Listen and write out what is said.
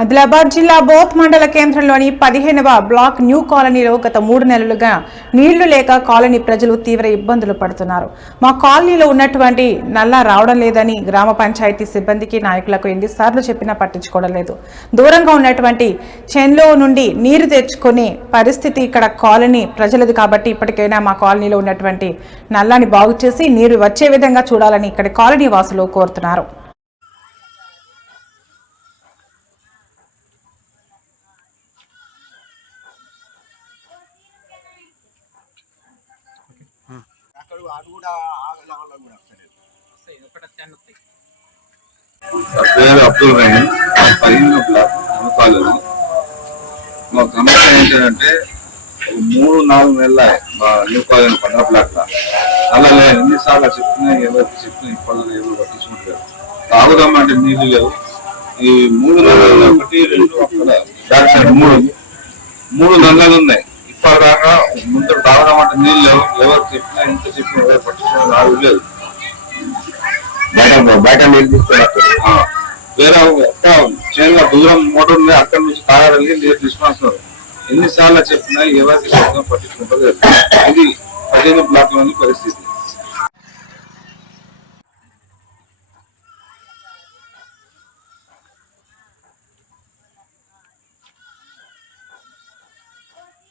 ఆదిలాబాద్ జిల్లా బోత్ మండల కేంద్రంలోని 15వ బ్లాక్ న్యూ కాలనీలో గత 3 నెలలుగా నీళ్లు లేక కాలనీ ప్రజలు తీవ్ర ఇబ్బందులు పడుతున్నారు. మా కాలనీలో ఉన్నటువంటి నల్లా రావడం లేదని గ్రామ పంచాయతీ సిబ్బందికి నాయకులకు ఎన్నిసార్లు చెప్పినా పట్టించుకోవడం లేదు. దూరంగా ఉన్నటువంటి చెన్లో నుండి నీరు తెచ్చుకునే పరిస్థితి ఇక్కడ కాలనీ ప్రజలది కాబట్టి ఇప్పటికైనా మా కాలనీలో ఉన్నటువంటి నల్లాని బాగు చేసి నీరు వచ్చే విధంగా చూడాలని ఇక్కడ కాలనీ వాసులు కోరుతున్నారు. పేరు అబ్దుల్ రహీం, 15 బ్లాక్ కాలేజీ. మా సమస్య ఏంటంటే 3-4 నెలల మా న్యూ కాలేజీ 15 బ్లాక్ అలా ఎన్నిసార్లు చెప్పినా ఎవరికి చెప్పినా ఇప్పటిలో ఎవరు పట్టించుకుంటారు. తాగుదామంటే నీళ్ళు లేవు. ఈ 3 నెలలు 1, 2 అక్కడ 3 నెలలు ఉన్నాయి. ఇప్పటిదాకా ముందు తాగుదామంటే నీళ్ళు లేవు. ఎవరు చెప్పినా ఇంత చెప్పినా ఎవరు పట్టించుకునే నాడు లేదు. బయట నీళ్ళు తీసుకున్నట్టు వేరే చేనుల దూరం మోటార్ ఉంది, అక్కడి నుంచి తాగడానికి నీరు తీసుకొస్తున్నారు. ఎన్నిసార్లు చెప్పినా ఎవరికి పట్టించుకుంటారు. ఇది 15 బ్లాక్ లోని పరిస్థితి.